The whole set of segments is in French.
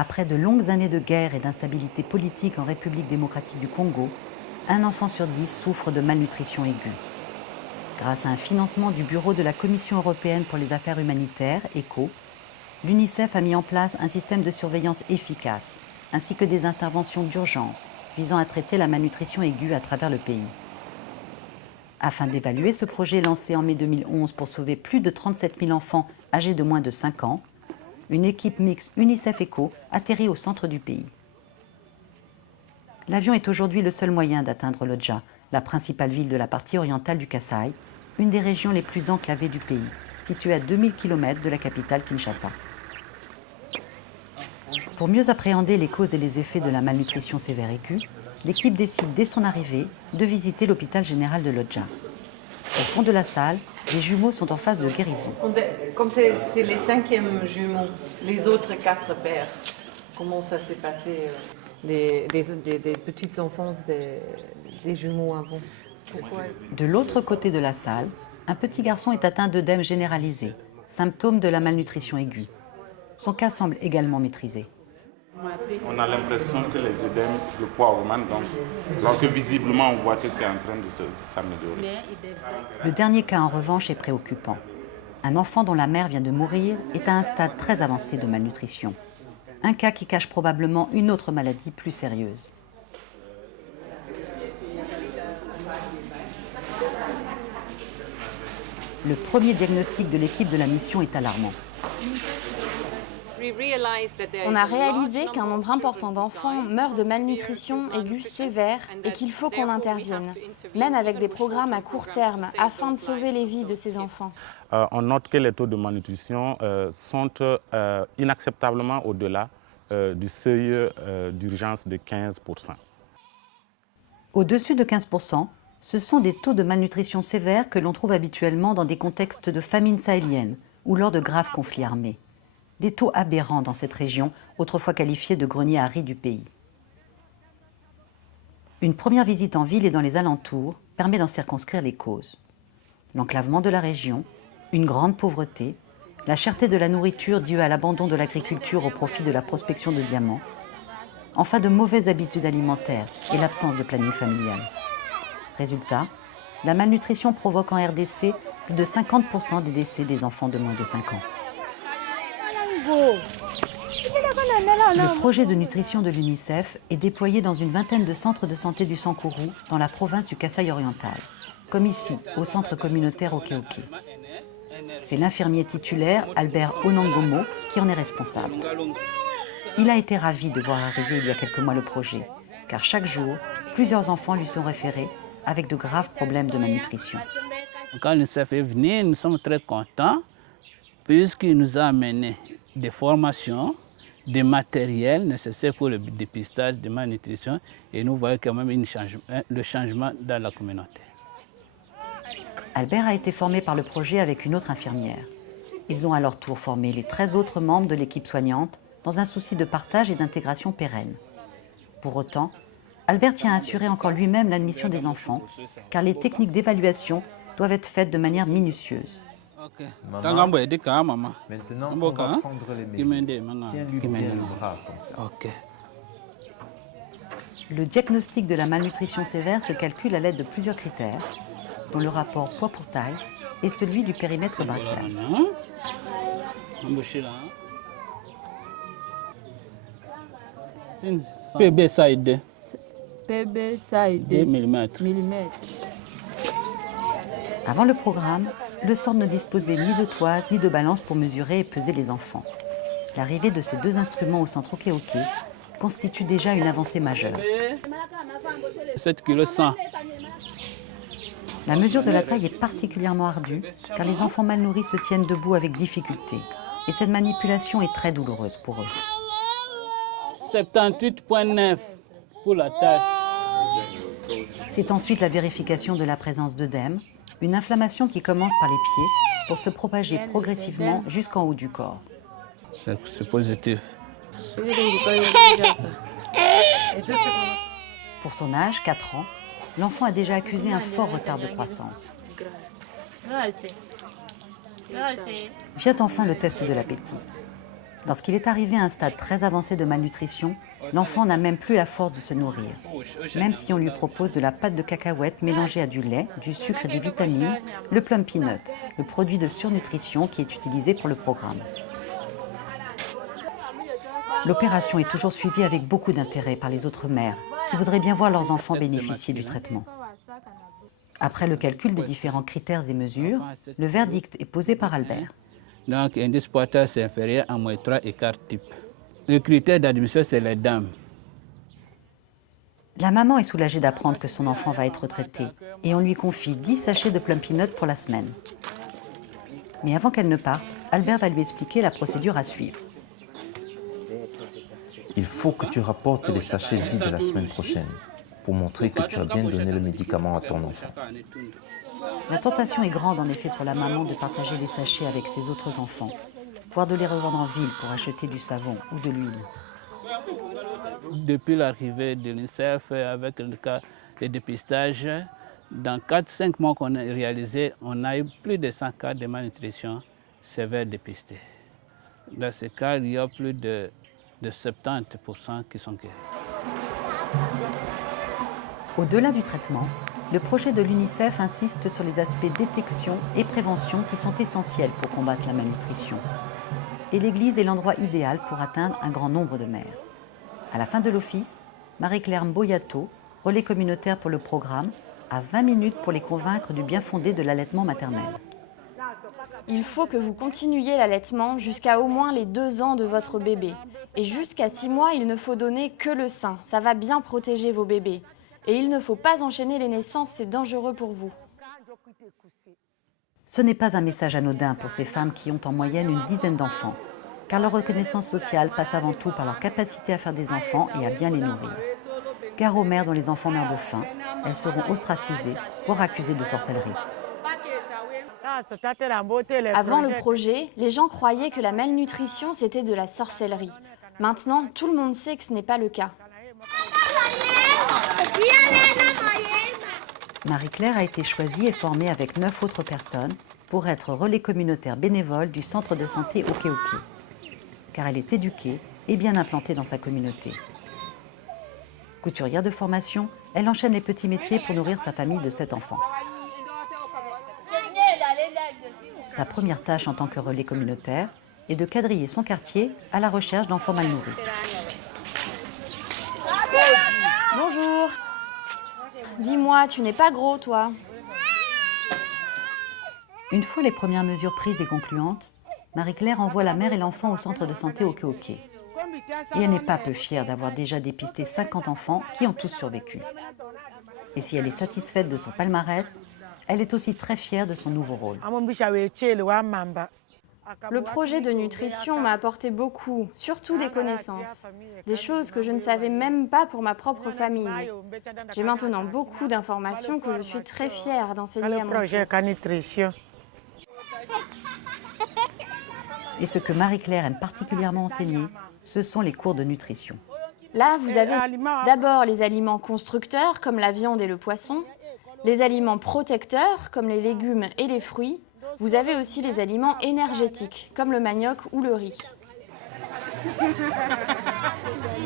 Après de longues années de guerre et d'instabilité politique en République démocratique du Congo, un enfant sur 10 souffre de malnutrition aiguë. Grâce à un financement du Bureau de la Commission européenne pour les affaires humanitaires, ECHO, l'UNICEF a mis en place un système de surveillance efficace, ainsi que des interventions d'urgence visant à traiter la malnutrition aiguë à travers le pays. Afin d'évaluer ce projet lancé en mai 2011 pour sauver plus de 37 000 enfants âgés de moins de 5 ans, une équipe mixte UNICEF-ECHO atterrit au centre du pays. L'avion est aujourd'hui le seul moyen d'atteindre Lodja, la principale ville de la partie orientale du Kasaï, une des régions les plus enclavées du pays, située à 2000 km de la capitale Kinshasa. Pour mieux appréhender les causes et les effets de la malnutrition sévère aiguë, l'équipe décide dès son arrivée de visiter l'hôpital général de Lodja. Au fond de la salle, les jumeaux sont en phase de guérison. Comme c'est les 5e jumeaux, les autres 4 pères, comment ça s'est passé des petites enfances des jumeaux avant? De l'autre côté de la salle, un petit garçon est atteint d'œdème généralisé, symptôme de la malnutrition aiguë. Son cas semble également maîtrisé. On a l'impression que les œdèmes, le poids augmente, donc lorsque visiblement on voit que c'est en train de s'améliorer. Le dernier cas en revanche est préoccupant. Un enfant dont la mère vient de mourir est à un stade très avancé de malnutrition. Un cas qui cache probablement une autre maladie plus sérieuse. Le premier diagnostic de l'équipe de la mission est alarmant. On a réalisé qu'un nombre important d'enfants meurent de malnutrition aiguë sévère et qu'il faut qu'on intervienne, même avec des programmes à court terme, afin de sauver les vies de ces enfants. On note que les taux de malnutrition sont inacceptablement au-delà du seuil d'urgence de 15%. Au-dessus de 15%, ce sont des taux de malnutrition sévères que l'on trouve habituellement dans des contextes de famine sahélienne ou lors de graves conflits armés. Des taux aberrants dans cette région, autrefois qualifiée de grenier à riz du pays. Une première visite en ville et dans les alentours permet d'en circonscrire les causes. L'enclavement de la région, une grande pauvreté, la cherté de la nourriture due à l'abandon de l'agriculture au profit de la prospection de diamants, enfin de mauvaises habitudes alimentaires et l'absence de planning familial. Résultat, la malnutrition provoque en RDC plus de 50% des décès des enfants de moins de 5 ans. Le projet de nutrition de l'UNICEF est déployé dans une vingtaine de centres de santé du Sankourou dans la province du Kasaï oriental, comme ici, au centre communautaire Oké-Oké. C'est l'infirmier titulaire, Albert Onangomo, qui en est responsable. Il a été ravi de voir arriver il y a quelques mois le projet, car chaque jour, plusieurs enfants lui sont référés avec de graves problèmes de malnutrition. Quand l'UNICEF est venu, nous sommes très contents, puisqu'il nous a amené des formations, des matériels nécessaires pour le dépistage de malnutrition, et nous voyons quand même le changement dans la communauté. Albert a été formé par le projet avec une autre infirmière. Ils ont à leur tour formé les 13 autres membres de l'équipe soignante dans un souci de partage et d'intégration pérenne. Pour autant, Albert tient à assurer encore lui-même l'admission des enfants, car les techniques d'évaluation doivent être faites de manière minutieuse. Maman, maintenant, on va prendre les mesures. Tiens-lui bien le bras comme ça. Le diagnostic de la malnutrition sévère se calcule à l'aide de plusieurs critères, dont le rapport poids pour taille et celui du périmètre brachial. PB side. PB side 2 mm. Avant le programme, le centre ne disposait ni de toise ni de balance pour mesurer et peser les enfants. L'arrivée de ces deux instruments au centre Oké-Oké constitue déjà une avancée majeure. 7 kg 100. La mesure de la taille est particulièrement ardue car les enfants mal nourris se tiennent debout avec difficulté et cette manipulation est très douloureuse pour eux. 78,9 pour la taille. C'est ensuite la vérification de la présence d'œdème, une inflammation qui commence par les pieds pour se propager progressivement jusqu'en haut du corps. C'est positif. Pour son âge, 4 ans, l'enfant a déjà accusé un fort retard de croissance. Vient enfin le test de l'appétit. Lorsqu'il est arrivé à un stade très avancé de malnutrition, l'enfant n'a même plus la force de se nourrir. Même si on lui propose de la pâte de cacahuète mélangée à du lait, du sucre et des vitamines, le plum peanut, le produit de surnutrition qui est utilisé pour le programme. L'opération est toujours suivie avec beaucoup d'intérêt par les autres mères qui voudraient bien voir leurs enfants bénéficier du traitement. Après le calcul des différents critères et mesures, le verdict est posé par Albert. Donc, indice poitage c'est inférieur à -3 écart type. Le critère d'admission, c'est les dames. La maman est soulagée d'apprendre que son enfant va être traité et on lui confie 10 sachets de plum peanut pour la semaine. Mais avant qu'elle ne parte, Albert va lui expliquer la procédure à suivre. Il faut que tu rapportes les sachets vides la semaine prochaine pour montrer que tu as bien donné le médicament à ton enfant. La tentation est grande en effet pour la maman de partager les sachets avec ses autres enfants, voire de les revendre en ville pour acheter du savon ou de l'huile. Depuis l'arrivée de l'UNICEF avec le cas de dépistage, dans 4-5 mois qu'on a réalisé, on a eu plus de 100 cas de malnutrition sévère dépistés. Dans ce cas, il y a plus de 70% qui sont guéris. Au-delà du traitement, le projet de l'UNICEF insiste sur les aspects détection et prévention qui sont essentiels pour combattre la malnutrition. Et l'Église est l'endroit idéal pour atteindre un grand nombre de mères. À la fin de l'office, Marie-Claire Mboyato, relais communautaire pour le programme, a 20 minutes pour les convaincre du bien fondé de l'allaitement maternel. Il faut que vous continuiez l'allaitement jusqu'à au moins les 2 ans de votre bébé. Et jusqu'à 6 mois, il ne faut donner que le sein. Ça va bien protéger vos bébés. Et il ne faut pas enchaîner les naissances, c'est dangereux pour vous. Ce n'est pas un message anodin pour ces femmes qui ont en moyenne une dizaine d'enfants, car leur reconnaissance sociale passe avant tout par leur capacité à faire des enfants et à bien les nourrir. Gare aux mères dont les enfants meurent de faim, elles seront ostracisées, voire accusées de sorcellerie. Avant le projet, les gens croyaient que la malnutrition, c'était de la sorcellerie. Maintenant, tout le monde sait que ce n'est pas le cas. Marie-Claire a été choisie et formée avec 9 autres personnes pour être relais communautaire bénévole du centre de santé Oké-Oké, car elle est éduquée et bien implantée dans sa communauté. Couturière de formation, elle enchaîne les petits métiers pour nourrir sa famille de 7 enfants. Sa première tâche en tant que relais communautaire est de quadriller son quartier à la recherche d'enfants mal nourris. Bonjour. Dis-moi, tu n'es pas gros, toi? Une fois les premières mesures prises et concluantes, Marie-Claire envoie la mère et l'enfant au centre de santé Oké-Oké. Et elle n'est pas peu fière d'avoir déjà dépisté 50 enfants qui ont tous survécu. Et si elle est satisfaite de son palmarès, elle est aussi très fière de son nouveau rôle. Le projet de nutrition m'a apporté beaucoup, surtout des connaissances. Des choses que je ne savais même pas pour ma propre famille. J'ai maintenant beaucoup d'informations que je suis très fière d'enseigner à mon tour. Et ce que Marie-Claire aime particulièrement enseigner, ce sont les cours de nutrition. Là, vous avez d'abord les aliments constructeurs, comme la viande et le poisson, les aliments protecteurs, comme les légumes et les fruits. Vous avez aussi les aliments énergétiques, comme le manioc ou le riz.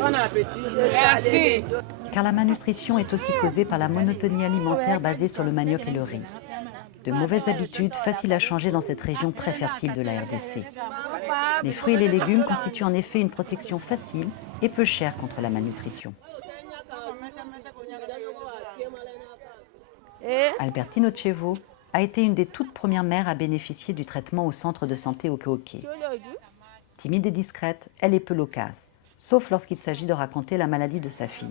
Bon appétit. Merci. Car la malnutrition est aussi causée par la monotonie alimentaire basée sur le manioc et le riz. De mauvaises habitudes faciles à changer dans cette région très fertile de la RDC. Les fruits et les légumes constituent en effet une protection facile et peu chère contre la malnutrition. Albertine Ochevo a été une des toutes premières mères à bénéficier du traitement au centre de santé Oké-Oké. Timide et discrète, elle est peu loquace, sauf lorsqu'il s'agit de raconter la maladie de sa fille.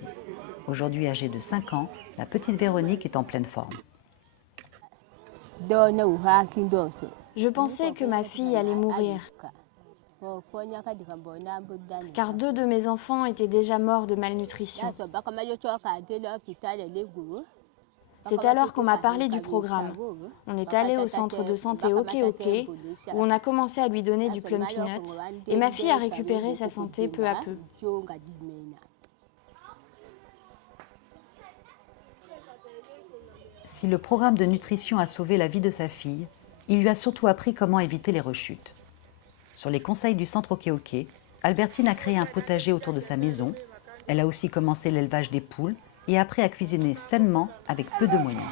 Aujourd'hui âgée de 5 ans, la petite Véronique est en pleine forme. Je pensais que ma fille allait mourir, car 2 de mes enfants étaient déjà morts de malnutrition. C'est alors qu'on m'a parlé du programme. On est allé au centre de santé Oké-Oké, où on a commencé à lui donner du plum peanut, et ma fille a récupéré sa santé peu à peu. Si le programme de nutrition a sauvé la vie de sa fille, il lui a surtout appris comment éviter les rechutes. Sur les conseils du centre Okeoke, Albertine a créé un potager autour de sa maison. Elle a aussi commencé l'élevage des poules et appris à cuisiner sainement avec peu de moyens.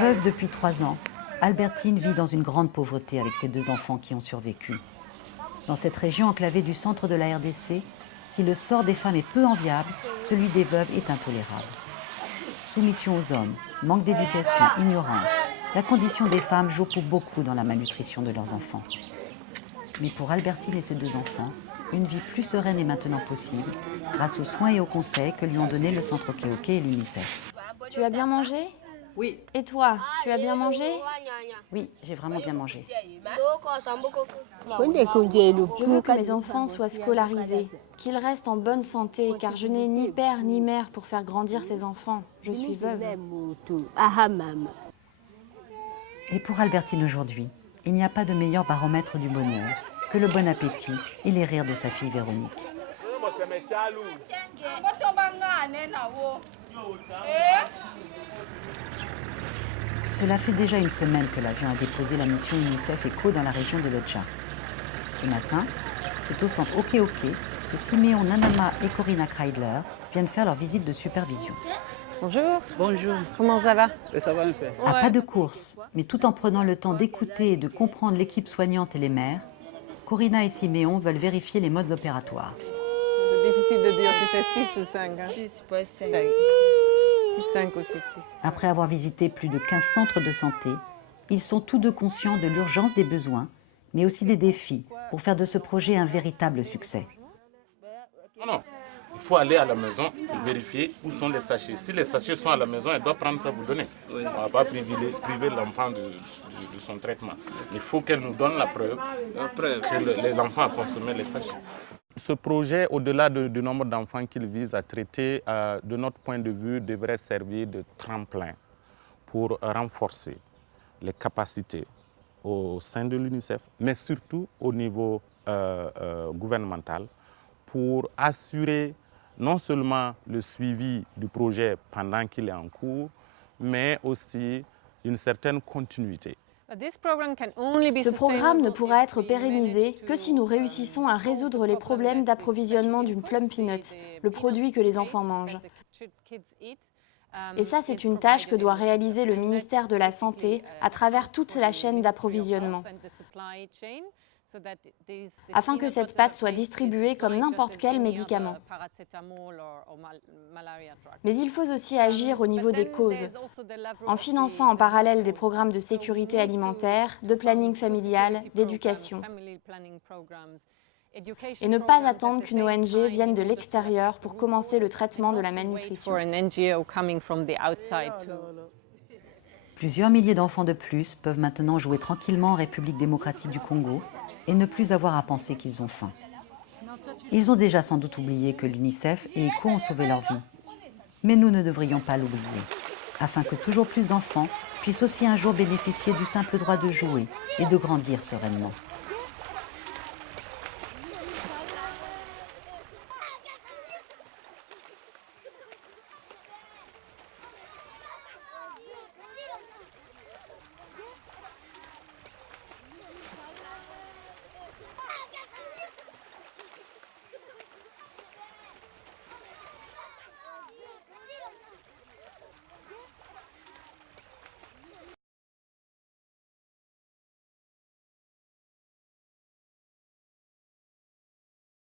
Veuve depuis 3 ans, Albertine vit dans une grande pauvreté avec ses 2 enfants qui ont survécu. Dans cette région enclavée du centre de la RDC, si le sort des femmes est peu enviable, celui des veuves est intolérable. Soumission aux hommes, manque d'éducation, ignorance, la condition des femmes joue pour beaucoup dans la malnutrition de leurs enfants. Mais pour Albertine et ses 2 enfants, une vie plus sereine est maintenant possible grâce aux soins et aux conseils que lui ont donnés le centre Okeoke et l'UNICEF. Tu as bien mangé? Oui. Et toi, tu as bien mangé? Oui, j'ai vraiment bien mangé. Je veux que mes enfants soient scolarisés, qu'ils restent en bonne santé, car je n'ai ni père ni mère pour faire grandir ces enfants. Je suis veuve. Et pour Albertine aujourd'hui, il n'y a pas de meilleur baromètre du bonheur que le bon appétit et les rires de sa fille Véronique. Cela fait déjà une semaine que l'avion a déposé la mission UNICEF ECHO dans la région de Loja. Ce matin, c'est au centre Okeoke que Siméon Nanama et Corinna Kreidler viennent faire leur visite de supervision. Bonjour. Bonjour. Comment ça va? Ça va un peu. À pas de course, mais tout en prenant le temps d'écouter et de comprendre l'équipe soignante et les mères, Corinna et Siméon veulent vérifier les modes opératoires. C'est difficile de dire si c'est 6 ou 5. 6,5. 5 ou 6. Après avoir visité plus de 15 centres de santé, ils sont tous deux conscients de l'urgence des besoins, mais aussi des défis pour faire de ce projet un véritable succès. Non, il faut aller à la maison pour vérifier où sont les sachets. Si les sachets sont à la maison, elle doit prendre ça, vous donner. On ne va pas priver l'enfant de son traitement. Il faut qu'elle nous donne la preuve que l'enfant a consommé les sachets. Ce projet, au-delà du nombre d'enfants qu'il vise à traiter, de notre point de vue, devrait servir de tremplin pour renforcer les capacités au sein de l'UNICEF, mais surtout au niveau gouvernemental, pour assurer non seulement le suivi du projet pendant qu'il est en cours, mais aussi une certaine continuité. Ce programme ne pourra être pérennisé que si nous réussissons à résoudre les problèmes d'approvisionnement d'une plum peanut, le produit que les enfants mangent. Et ça, c'est une tâche que doit réaliser le ministère de la Santé à travers toute la chaîne d'approvisionnement, afin que cette pâte soit distribuée comme n'importe quel médicament. Mais il faut aussi agir au niveau des causes, en finançant en parallèle des programmes de sécurité alimentaire, de planning familial, d'éducation. Et ne pas attendre qu'une ONG vienne de l'extérieur pour commencer le traitement de la malnutrition. Plusieurs milliers d'enfants de plus peuvent maintenant jouer tranquillement en République démocratique du Congo et ne plus avoir à penser qu'ils ont faim. Ils ont déjà sans doute oublié que l'UNICEF et ECHO ont sauvé leur vie. Mais nous ne devrions pas l'oublier, afin que toujours plus d'enfants puissent aussi un jour bénéficier du simple droit de jouer et de grandir sereinement.